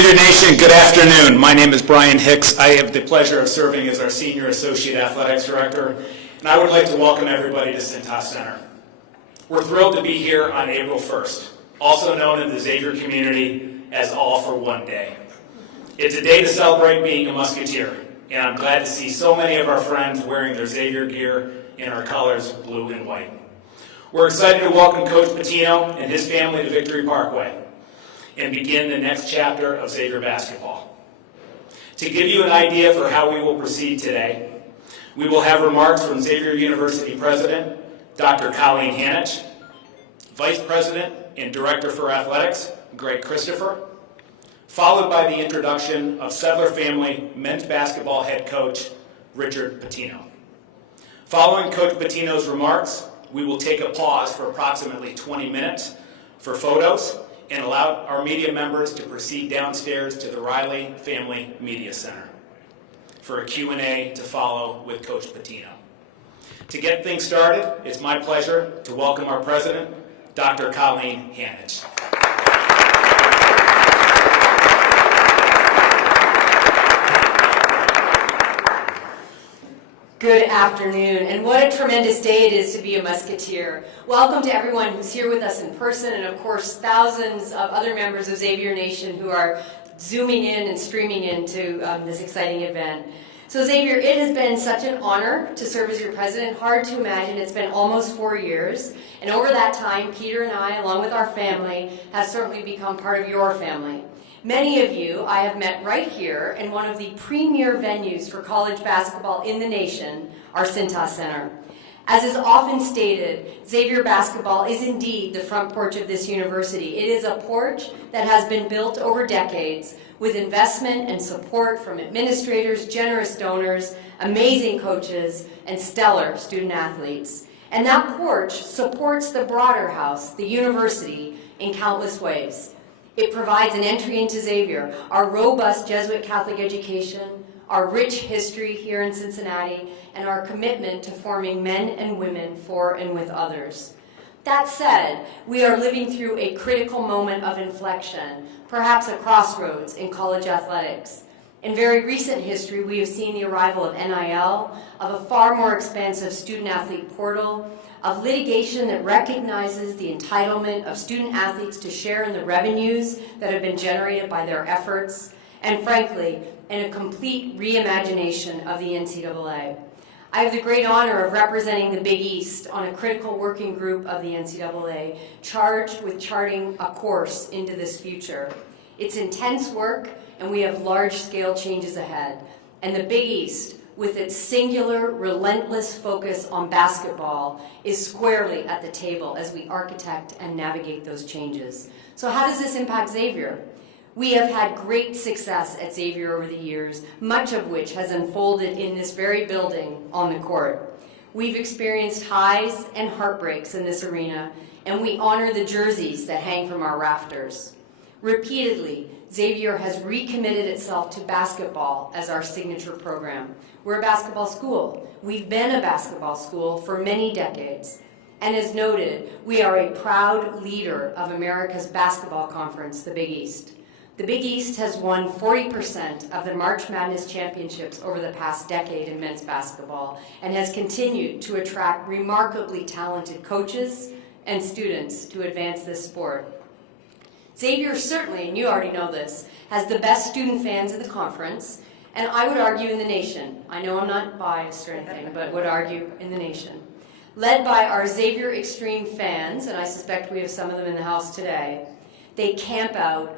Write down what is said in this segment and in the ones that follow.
Xavier Nation, good afternoon. My name is Brian Hicks. I have the pleasure of serving as our Senior Associate Athletics Director, and I would like to welcome everybody to Cintas Center. We're thrilled to be here on April 1st, also known in the Xavier community as All for One Day. It's a day to celebrate being a Musketeer, and I'm glad to see so many of our friends wearing their Xavier gear in our colors, blue and white. We're excited to welcome Coach Pitino and his family to Victory Parkway and begin the next chapter of Xavier basketball. To give you an idea for how we will proceed today, we will have remarks from Xavier University President, Dr. Colleen Hanich, Vice President and Director for Athletics, Greg Christopher, followed by the introduction of Sedler family men's basketball head coach, Richard Pitino. Following Coach Pitino's remarks, we will take a pause for approximately 20 minutes for photos and allow our media members to proceed downstairs to the Riley Family Media Center for a Q&A to follow with Coach Pitino. To get things started, it's my pleasure to welcome our president, Dr. Colleen Hanich. Good afternoon, and what a tremendous day it is to be a Musketeer. Welcome to everyone who's here with us in person, and of course thousands of other members of Xavier Nation who are zooming in and streaming into this exciting event. So Xavier, it has been such an honor to serve as your president. Hard to imagine, it's been almost 4 years, and over that time, Peter and I, along with our family, have certainly become part of your family. Many of you I have met right here in one of the premier venues for college basketball in the nation, our Cintas Center. As is often stated, Xavier basketball is indeed the front porch of this university. It is a porch that has been built over decades with investment and support from administrators, generous donors, amazing coaches, and stellar student athletes. And that porch supports the broader house, the university, in countless ways. It provides an entry into Xavier, our robust Jesuit Catholic education, our rich history here in Cincinnati, and our commitment to forming men and women for and with others. That said, we are living through a critical moment of inflection, perhaps a crossroads in college athletics. In very recent history, we have seen the arrival of NIL, of a far more expansive student-athlete portal, of litigation that recognizes the entitlement of student athletes to share in the revenues that have been generated by their efforts, and frankly, in a complete reimagination of the NCAA. I have the great honor of representing the Big East on a critical working group of the NCAA, charged with charting a course into this future. It's intense work, and we have large-scale changes ahead. And the Big East, with its singular, relentless focus on basketball, is squarely at the table as we architect and navigate those changes. So how does this impact Xavier? We have had great success at Xavier over the years, much of which has unfolded in this very building on the court. We've experienced highs and heartbreaks in this arena, and we honor the jerseys that hang from our rafters. Repeatedly, Xavier has recommitted itself to basketball as our signature program. We're a basketball school. We've been a basketball school for many decades. And as noted, we are a proud leader of America's basketball conference, the Big East. The Big East has won 40% of the March Madness championships over the past decade in men's basketball and has continued to attract remarkably talented coaches and students to advance this sport. Xavier certainly, and you already know this, has the best student fans in the conference, and I would argue in the nation. I know I'm not biased or anything, but would argue in the nation. Led by our Xavier Extreme fans, and I suspect we have some of them in the house today, they camp out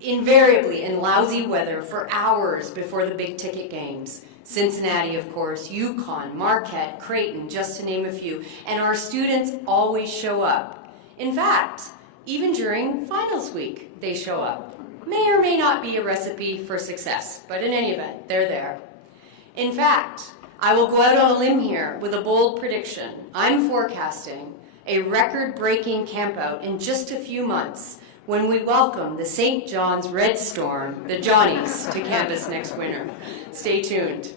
invariably in lousy weather for hours before the big ticket games. Cincinnati, of course, UConn, Marquette, Creighton, just to name a few. And our students always show up. In fact, even during finals week, they show up. May or may not be a recipe for success, but in any event, they're there. In fact, I will go out on a limb here with a bold prediction. I'm forecasting a record-breaking campout in just a few months when we welcome the St. John's Red Storm, the Johnnies, to campus next winter. Stay tuned.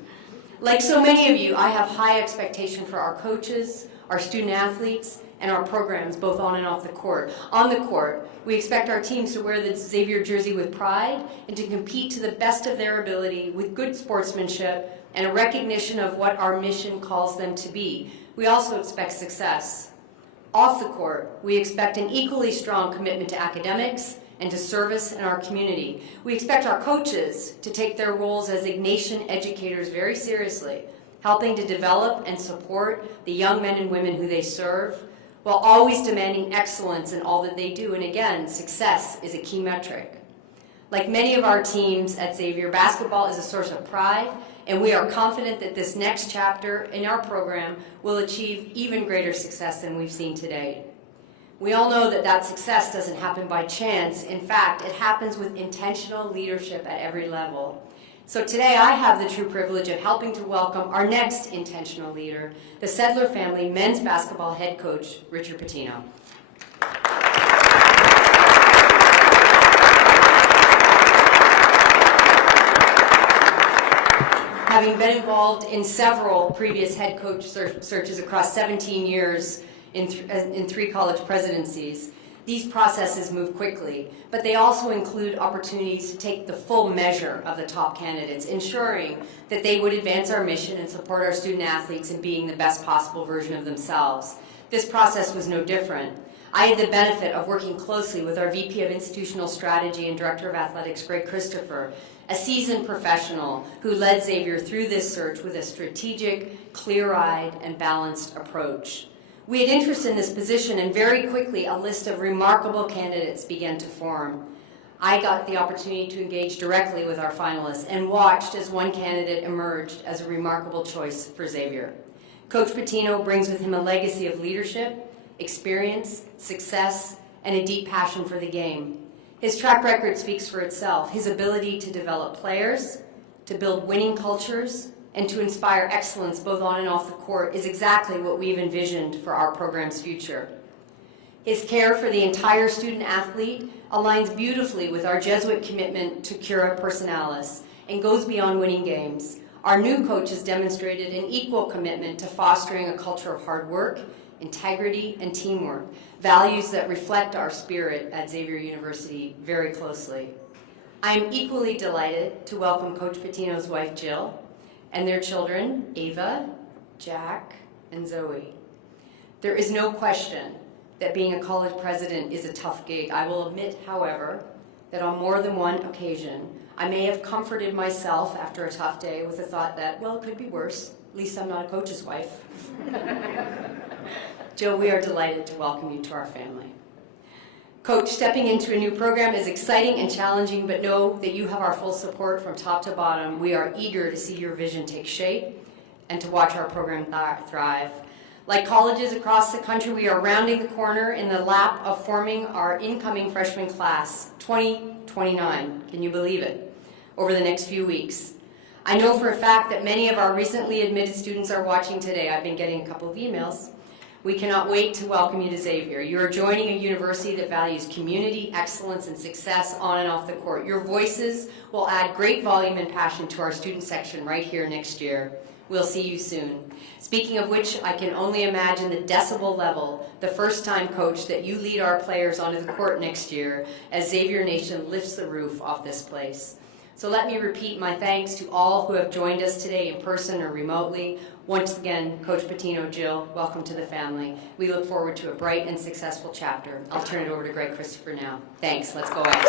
Like so many of you, I have high expectation for our coaches, our student athletes, and our programs, both on and off the court. On the court, we expect our teams to wear the Xavier jersey with pride and to compete to the best of their ability with good sportsmanship and a recognition of what our mission calls them to be. We also expect success. Off the court, we expect an equally strong commitment to academics and to service in our community. We expect our coaches to take their roles as Ignatian educators very seriously, helping to develop and support the young men and women who they serve, while always demanding excellence in all that they do. And again, success is a key metric. Like many of our teams at Xavier, basketball is a source of pride, and we are confident that this next chapter in our program will achieve even greater success than we've seen today. We all know that that success doesn't happen by chance. In fact, it happens with intentional leadership at every level. So today I have the true privilege of helping to welcome our next intentional leader, the Sedler family men's basketball head coach, Richard Pitino. Having been involved in several previous head coach searches across 17 years in 3 college presidencies, these processes move quickly, but they also include opportunities to take the full measure of the top candidates, ensuring that they would advance our mission and support our student athletes in being the best possible version of themselves. This process was no different. I had the benefit of working closely with our VP of Institutional Strategy and Director of Athletics, Greg Christopher, a seasoned professional who led Xavier through this search with a strategic, clear-eyed, and balanced approach. We had interest in this position, and very quickly a list of remarkable candidates began to form. I got the opportunity to engage directly with our finalists and watched as one candidate emerged as a remarkable choice for Xavier. Coach Pitino brings with him a legacy of leadership, experience, success, and a deep passion for the game. His track record speaks for itself. His ability to develop players, to build winning cultures, and to inspire excellence both on and off the court is exactly what we've envisioned for our program's future. His care for the entire student athlete aligns beautifully with our Jesuit commitment to cura personalis and goes beyond winning games. Our new coach has demonstrated an equal commitment to fostering a culture of hard work, integrity, and teamwork, values that reflect our spirit at Xavier University very closely. I am equally delighted to welcome Coach Pitino's wife, Jill, and their children, Ava, Jack, and Zoe. There is no question that being a college president is a tough gig. I will admit, however, that on more than one occasion, I may have comforted myself after a tough day with the thought that, well, it could be worse. At least I'm not a coach's wife. Jill, we are delighted to welcome you to our family. Coach, stepping into a new program is exciting and challenging, but know that you have our full support from top to bottom. We are eager to see your vision take shape and to watch our program thrive. Like colleges across the country, we are rounding the corner in the lap of forming our incoming freshman class, 2029. Can you believe it? Over the next few weeks. I know for a fact that many of our recently admitted students are watching today. I've been getting a couple of emails. We cannot wait to welcome you to Xavier. You are joining a university that values community, excellence, and success on and off the court. Your voices will add great volume and passion to our student section right here next year. We'll see you soon. Speaking of which, I can only imagine the decibel level the first time, Coach, that you lead our players onto the court next year as Xavier Nation lifts the roof off this place. So let me repeat my thanks to all who have joined us today in person or remotely. Once again, Coach Pitino, Jill, welcome to the family. We look forward to a bright and successful chapter. I'll turn it over to Greg Christopher now. Thanks. Let's go, Ags.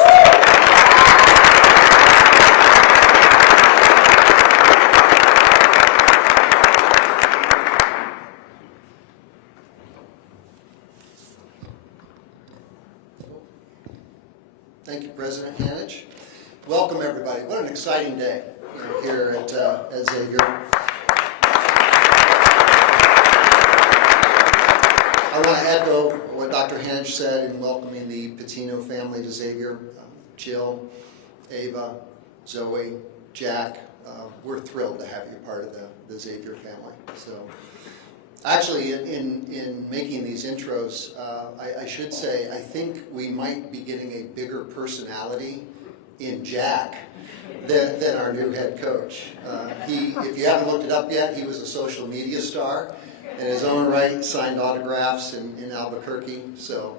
Thank you, President Hanich. Welcome, everybody. What an exciting day here at Xavier. I want to echo what Dr. Hanich said in welcoming the Pitino family to Xavier. Jill, Ava, Zoe, Jack, we're thrilled to have you part of the Xavier family. So, actually, in making these intros, I should say I think we might be getting a bigger personality in Jack than our new head coach. If you haven't looked it up yet, he was a social media star, in his own right, signed autographs in Albuquerque. So,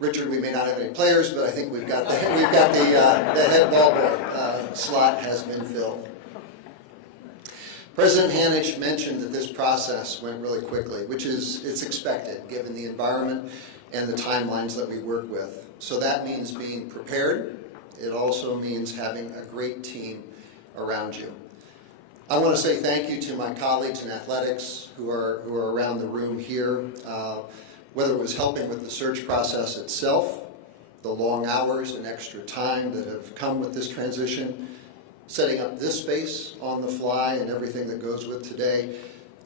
Richard, we may not have any players, but I think we've got the head ball boy slot has been filled. President Hanich mentioned that this process went really quickly, which is it's expected given the environment and the timelines that we work with. So that means being prepared. It also means having a great team around you. I want to say thank you to my colleagues in athletics who are around the room here, whether it was helping with the search process itself, the long hours and extra time that have come with this transition, setting up this space on the fly and everything that goes with today,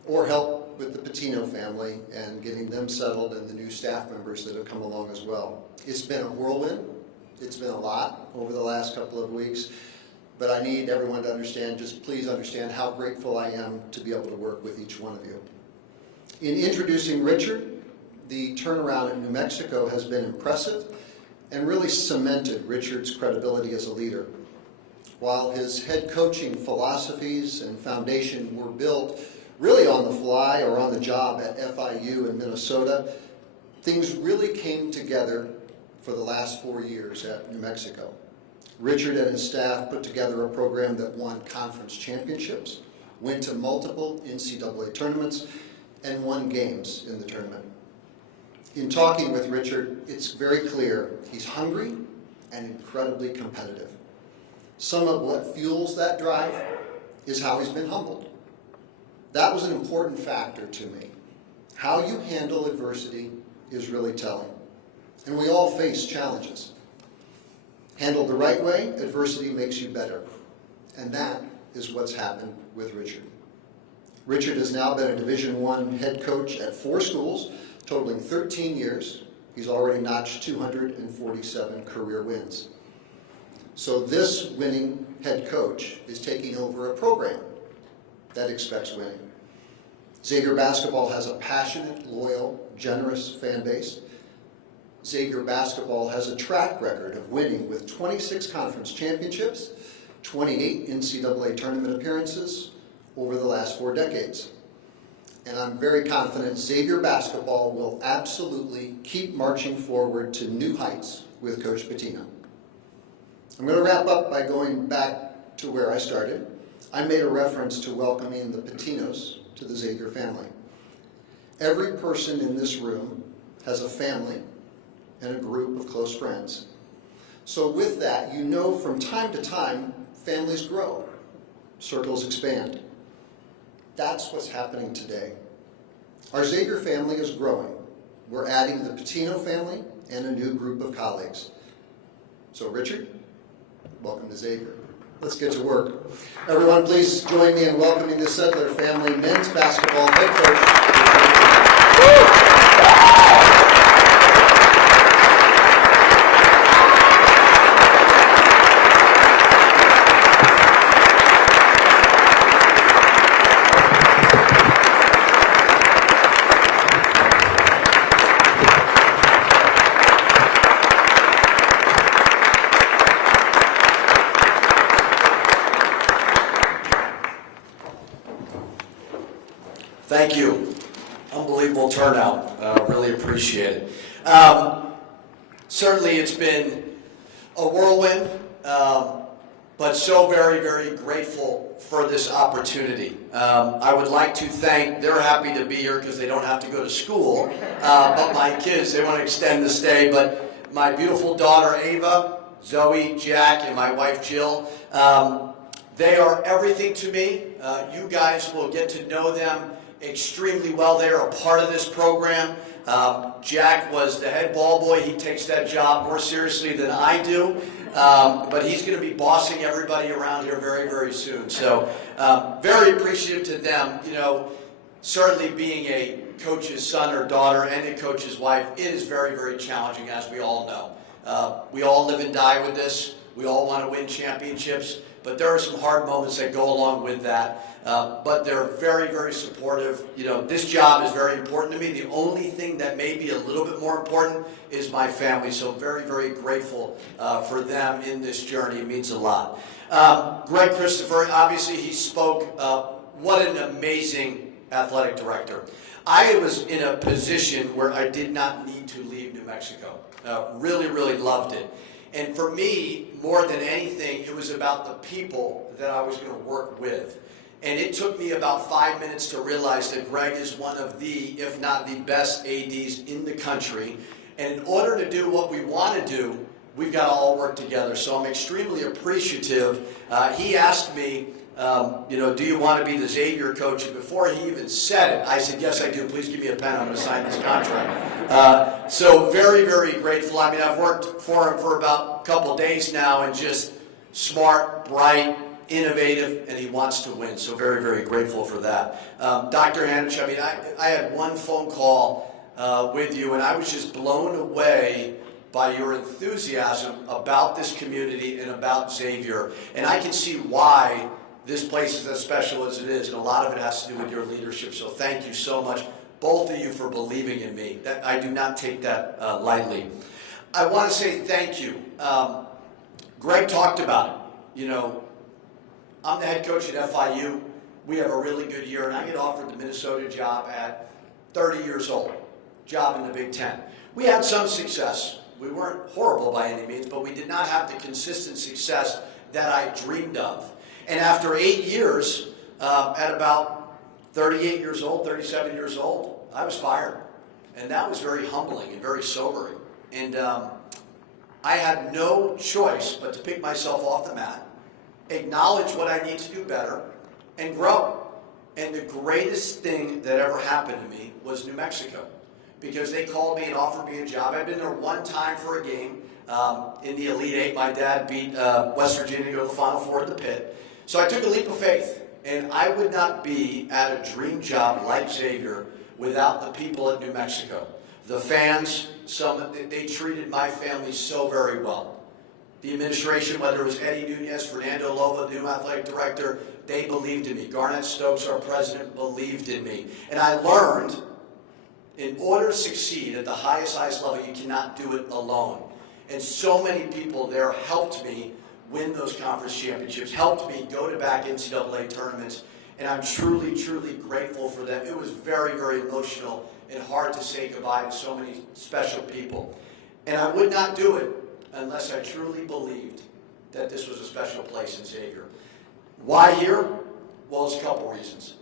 or help with the Pitino family and getting them settled and the new staff members that have come along as well. It's been a whirlwind. It's been a lot over the last couple of weeks, but I need everyone to understand, just please understand how grateful I am to be able to work with each one of you. In introducing Richard, the turnaround in New Mexico has been impressive and really cemented Richard's credibility as a leader. While his head coaching philosophies and foundation were built really on the fly or on the job at FIU in Minnesota, things really came together for the last 4 years at New Mexico. Richard and his staff put together a program that won conference championships, went to multiple NCAA tournaments, and won games in the tournament. In talking with Richard, it's very clear he's hungry and incredibly competitive. Some of what fuels that drive is how he's been humbled. That was an important factor to me. How you handle adversity is really telling. And we all face challenges. Handled the right way, adversity makes you better. And that is what's happened with Richard. Richard has now been a Division I head coach at 4 schools, totaling 13 years. He's already notched 247 career wins. So this winning head coach is taking over a program that expects winning. Xavier basketball has a passionate, loyal, generous fan base. Xavier basketball has a track record of winning with 26 conference championships, 28 NCAA tournament appearances over the last 4 decades. And I'm very confident Xavier basketball will absolutely keep marching forward to new heights with Coach Pitino. I'm going to wrap up by going back to where I started. I made a reference to welcoming the Patinos to the Xavier family. Every person in this room has a family and a group of close friends. So with that, you know from time to time, families grow, circles expand. That's what's happening today. Our Xavier family is growing. We're adding the Pitino family and a new group of colleagues. So Richard, welcome to Xavier. Let's get to work. Everyone, please join me in welcoming the Sedler family men's basketball head coach. Thank you. Unbelievable turnout. Really appreciate it. Certainly it's been a whirlwind, but so very, very grateful for this opportunity. I would like to thank, they're happy to be here because they don't have to go to school, but my kids, they want to extend the stay, but my beautiful daughter Ava, Zoe, Jack, and my wife Jill, they are everything to me. You guys will get to know them extremely well. They are a part of this program. Jack was the head ball boy. He takes that job more seriously than I do. But he's going to be bossing everybody around here very, very soon. So very appreciative to them. You know, certainly being a coach's son or daughter and a coach's wife, it is very, very challenging, as we all know. We all live and die with this. We all want to win championships. But there are some hard moments that go along with that. But they're very, very supportive. You know, this job is very important to me. The only thing that may be a little bit more important is my family. So very, very grateful for them in this journey. It means a lot. Greg Christopher, obviously he spoke. What an amazing athletic director. I was in a position where I did not need to leave New Mexico. Really, really loved it. And for me, more than anything, it was about the people that I was going to work with. And it took me about 5 minutes to realize that Greg is one of the, if not the best ADs in the country. And in order to do what we want to do, we've got to all work together. So I'm extremely appreciative. He asked me, do you want to be the Xavier coach? And before he even said it, I said, yes, I do. Please give me a pen. I'm going to sign this contract. So very, very grateful. I mean, I've worked for him for about a couple days now, and just smart, bright, innovative, and he wants to win. So very, very grateful for that. Dr. Hanich, I mean, I had one phone call with you, and I was just blown away by your enthusiasm about this community and about Xavier. And I can see why this place is as special as it is, and a lot of it has to do with your leadership. So thank you so much, both of you, for believing in me. I do not take that lightly. I want to say thank you. Greg talked about it. I'm the head coach at FIU. We have a really good year, and I get offered the Minnesota job at 30 years old, job in the Big Ten. We had some success. We weren't horrible by any means, but we did not have the consistent success that I dreamed of. And after 8 years, at about 38 years old, 37 years old, I was fired. And that was very humbling and very sobering. And I had no choice but to pick myself off the mat, acknowledge what I need to do better, and grow. And the greatest thing that ever happened to me was New Mexico, because they called me and offered me a job. I'd been there one time for a game in the Elite Eight. My dad beat West Virginia to go to the Final Four at the Pit. So I took a leap of faith, and I would not be at a dream job like Xavier without the people at New Mexico. The fans, they treated my family so very well. The administration, whether it was Eddie Nunez, Fernando Lova, the new athletic director, they believed in me. Garnett Stokes, our president, believed in me. And I learned, in order to succeed at the highest level, you cannot do it alone. And so many people there helped me win those conference championships, helped me go to back NCAA tournaments, and I'm truly, truly grateful for them. It was very, very emotional and hard to say goodbye to so many special people. And I would not do it unless I truly believed that this was a special place in Xavier. Why here? Well, there's a couple reasons.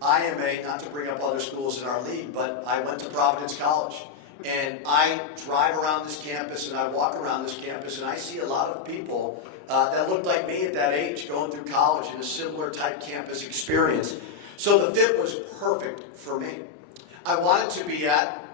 I am not to bring up other schools in our league, but I went to Providence College. And I drive around this campus and I walk around this campus and I see a lot of people that looked like me at that age going through college in a similar type campus experience. So the fit was perfect for me. I wanted to be at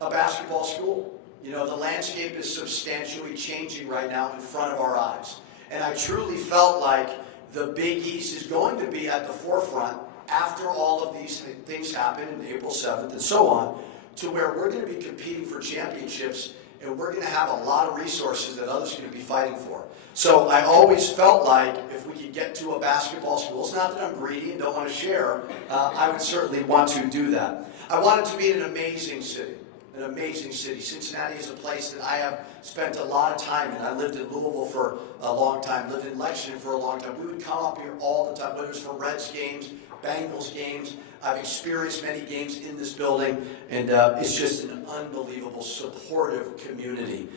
a basketball school. The landscape is substantially changing right now in front of our eyes. And I truly felt like the Big East is going to be at the forefront after all of these things happen in April 7th and so on, to where we're going to be competing for championships and we're going to have a lot of resources that others are going to be fighting for. So I always felt like if we could get to a basketball school, it's not that I'm greedy and don't want to share, I would certainly want to do that. I want it to be an amazing city. An amazing city. Cincinnati is a place that I have spent a lot of time in. I lived in Louisville for a long time, lived in Lexington for a long time. We would come up here all the time, whether it was for Reds games, Bengals games. I've experienced many games in this building, and it's just an unbelievable, supportive community.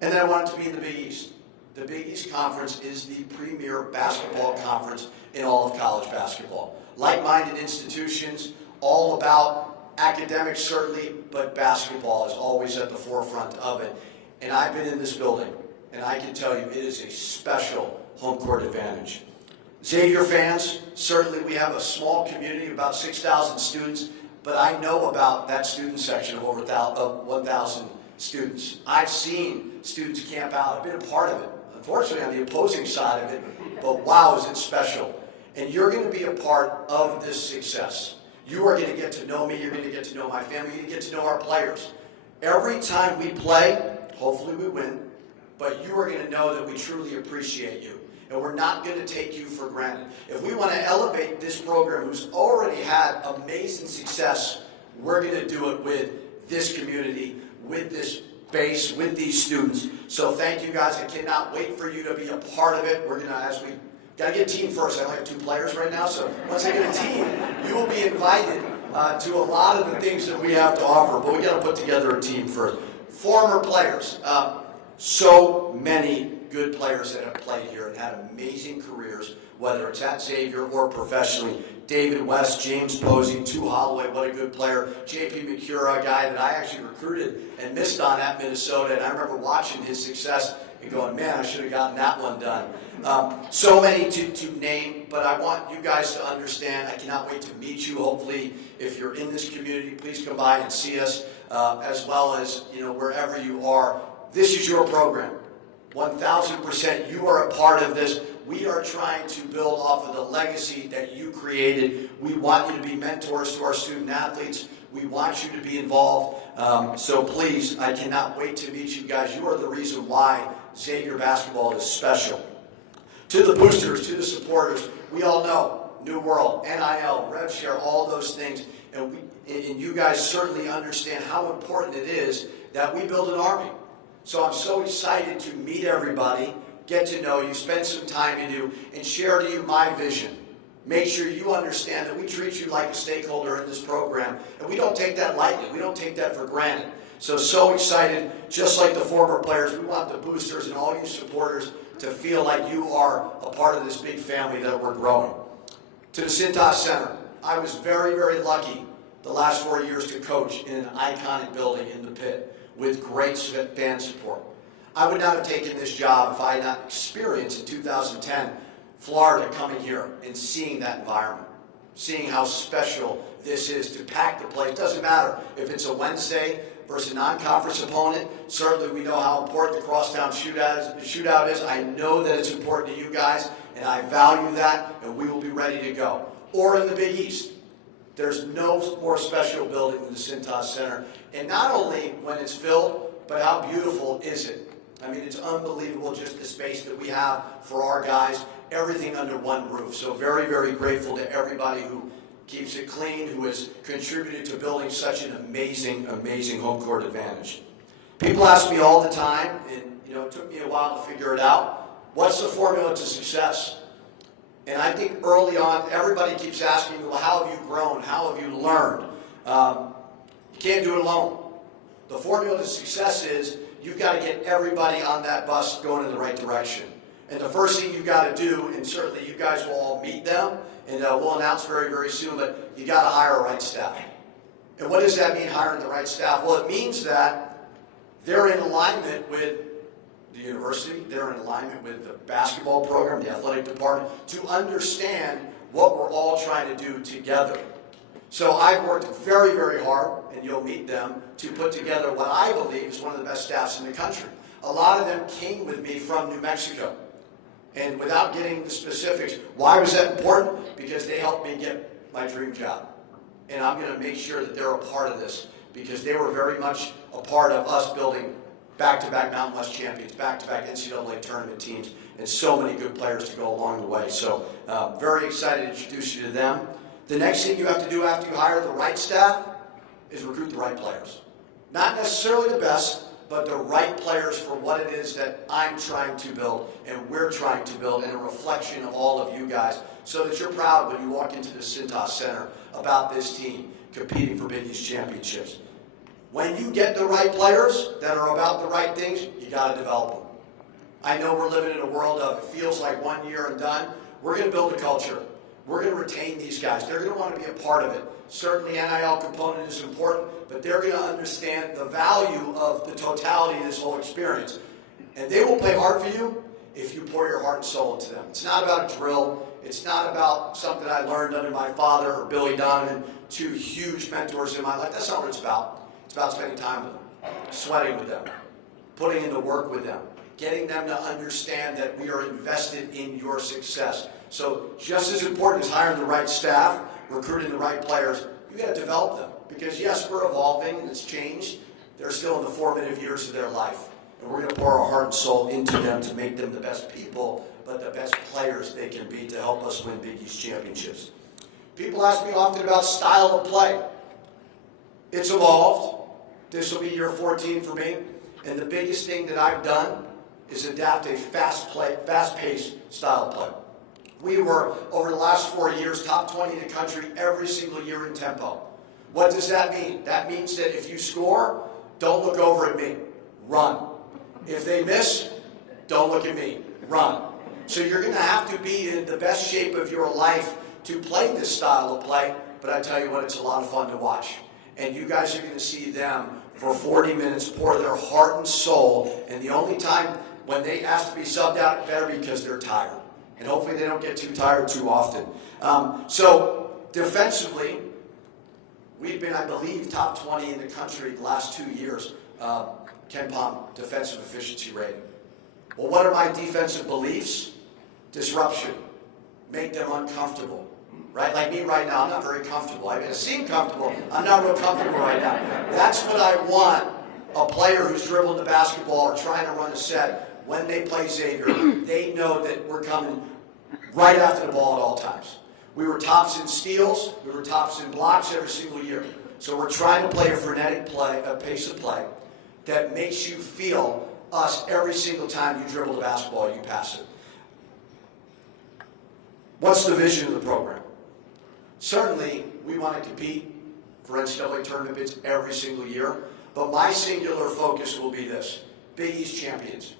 And then I want it to be in the Big East. The Big East Conference is the premier basketball conference in all of college basketball. Like-minded institutions, all about academics certainly, but basketball is always at the forefront of it. And I've been in this building, and I can tell you it is a special home court advantage. Xavier fans, certainly we have a small community, about 6,000 students, but I know about that student section of over 1,000 students. I've seen students camp out. I've been a part of it, unfortunately on the opposing side of it, but wow, is it special. And you're going to be a part of this success. You are going to get to know me, you're going to get to know my family, you're going to get to know our players. Every time we play, hopefully we win, but you are going to know that we truly appreciate you. And we're not going to take you for granted. If we want to elevate this program, who's already had amazing success, we're going to do it with this community, with this base, with these students. So thank you guys. I cannot wait for you to be a part of it. We're going to, got to get a team first. I only have 2 players right now, so once I get a team, you will be invited to a lot of the things that we have to offer, but we got to put together a team first. Former players, so many good players that have played here and had amazing careers, whether it's at Xavier or professionally. David West, James Posey, Tu Holloway, what a good player. J.P. McCura, a guy that I actually recruited and missed on at Minnesota, and I remember watching his success and going, man, I should have gotten that one done. So many to name, but I want you guys to understand, I cannot wait to meet you. Hopefully, if you're in this community, please come by and see us, as well as wherever you are. This is your program. 1,000%, you are a part of this. We are trying to build off of the legacy that you created. We want you to be mentors to our student athletes. We want you to be involved. So please, I cannot wait to meet you guys. You are the reason why Xavier basketball is special. To the boosters, to the supporters, we all know New World, NIL, Rev Share, all those things. And you guys certainly understand how important it is that we build an army. So I'm so excited to meet everybody, get to know you, spend some time with you, and share to you my vision. Make sure you understand that we treat you like a stakeholder in this program, and we don't take that lightly. We don't take that for granted. So excited, just like the former players, we want the boosters and all you supporters to feel like you are a part of this big family that we're growing. To the Cintas Center, I was very, very lucky the last 4 years to coach in an iconic building in the Pit with great fan support. I would not have taken this job if I had not experienced in 2010 Florida coming here and seeing that environment, seeing how special this is to pack the place. It doesn't matter if it's a Wednesday versus a non-conference opponent. Certainly we know how important the crosstown shootout is. I know that it's important to you guys, and I value that, and we will be ready to go. Or in the Big East. There's no more special building than the Cintas Center. And not only when it's filled, but how beautiful is it? I mean, it's unbelievable just the space that we have for our guys, everything under one roof. So very, very grateful to everybody who keeps it clean, who has contributed to building such an amazing, amazing home court advantage. People ask me all the time, and it took me a while to figure it out, what's the formula to success? And I think early on, everybody keeps asking me, well, how have you grown? How have you learned? You can't do it alone. The formula to success is you've got to get everybody on that bus going in the right direction. And the first thing you've got to do, and certainly you guys will all meet them, and we'll announce very, very soon, but you got to hire a right staff. And what does that mean, hiring the right staff? Well, it means that they're in alignment with the university, they're in alignment with the basketball program, the athletic department, to understand what we're all trying to do together. So I've worked very, very hard, and you'll meet them, to put together what I believe is one of the best staffs in the country. A lot of them came with me from New Mexico. And without getting the specifics, why was that important? Because they helped me get my dream job. And I'm going to make sure that they're a part of this, because they were very much a part of us building back-to-back Mountain West champions, back-to-back NCAA tournament teams, and so many good players to go along the way. So very excited to introduce you to them. The next thing you have to do after you hire the right staff is recruit the right players. Not necessarily the best, but the right players for what it is that I'm trying to build and we're trying to build, and a reflection of all of you guys, so that you're proud when you walk into the Cintas Center about this team competing for Big East championships. When you get the right players that are about the right things, you got to develop them. I know we're living in a world of it feels like 1 year and done. We're going to build a culture. We're going to retain these guys. They're going to want to be a part of it. Certainly, NIL component is important, but they're going to understand the value of the totality of this whole experience. And they will play hard for you if you pour your heart and soul into them. It's not about a drill. It's not about something I learned under my father or Billy Donovan, two huge mentors in my life. That's not what it's about. It's about spending time with them, sweating with them, putting in the work with them, getting them to understand that we are invested in your success. So just as important as hiring the right staff, recruiting the right players, you got to develop them. Because yes, we're evolving and it's changed. They're still in the formative years of their life. And we're going to pour our heart and soul into them to make them the best people, but the best players they can be to help us win Big East championships. People ask me often about style of play. It's evolved. This will be year 14 for me. And the biggest thing that I've done is adapt a fast-paced style of play. We were, over the last 4 years, top 20 in the country every single year in tempo. What does that mean? That means that if you score, don't look over at me. Run. If they miss, don't look at me. Run. So you're going to have to be in the best shape of your life to play this style of play, but I tell you what, it's a lot of fun to watch. And you guys are going to see them for 40 minutes pour their heart and soul, and the only time when they ask to be subbed out, it better be because they're tired. And hopefully they don't get too tired too often. So defensively, we've been, I believe, top 20 in the country the last 2 years, Ken Palm defensive efficiency rating. Well, what are my defensive beliefs? Disruption. Make them uncomfortable. Right? Like me right now, I'm not very comfortable. I mean, I seem comfortable. I'm not real comfortable right now. That's what I want a player who's dribbling the basketball or trying to run a set. When they play Xavier, they know that we're coming right after the ball at all times. We were tops in steals. We were tops in blocks every single year. So we're trying to play a frenetic play, a pace of play that makes you feel us every single time you dribble the basketball, you pass it. What's the vision of the program? Certainly, we want to compete for NCAA tournament bids every single year, but my singular focus will be this: Big East champions.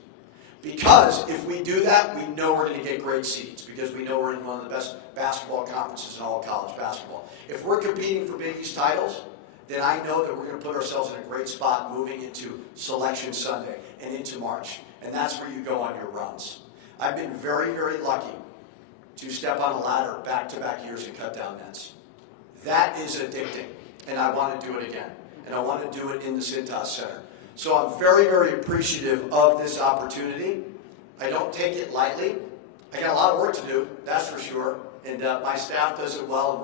Because if we do that, we know we're going to get great seeds, because we know we're in one of the best basketball conferences in all of college basketball. If we're competing for Big East titles, then I know that we're going to put ourselves in a great spot moving into Selection Sunday and into March. And that's where you go on your runs. I've been very, very lucky to step on a ladder back-to-back years and cut down nets. That is addicting, and I want to do it again. And I want to do it in the Cintas Center. So I'm very, very appreciative of this opportunity. I don't take it lightly. I got a lot of work to do, that's for sure. And my staff does it well, and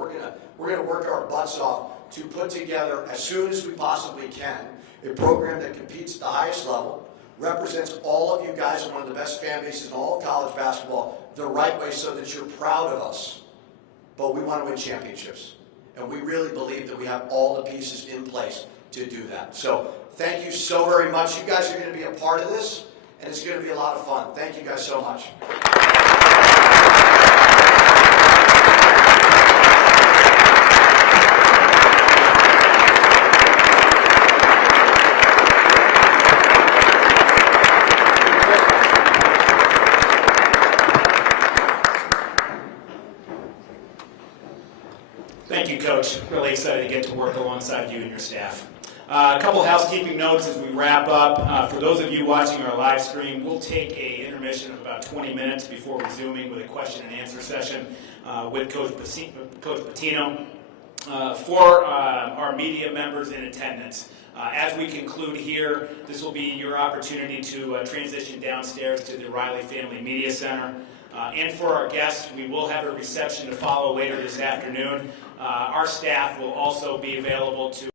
we're gonna work our butts off to put together, as soon as we possibly can, a program that competes at the highest level, represents all of you guys in one of the best fan bases in all of college basketball the right way, so that you're proud of us. But we want to win championships. And we really believe that we have all the pieces in place to do that. So thank you so very much. You guys are going to be a part of this, and it's going to be a lot of fun. Thank you guys so much. Thank you, Coach. Really excited to get to work alongside you and your staff. A couple of housekeeping notes as we wrap up. For those of you watching our live stream, we'll take an intermission of about 20 minutes before resuming with a question and answer session with Coach Pitino. For our media members in attendance, as we conclude here, this will be your opportunity to transition downstairs to the Riley Family Media Center. And for our guests, we will have a reception to follow later this afternoon. Our staff will also be available to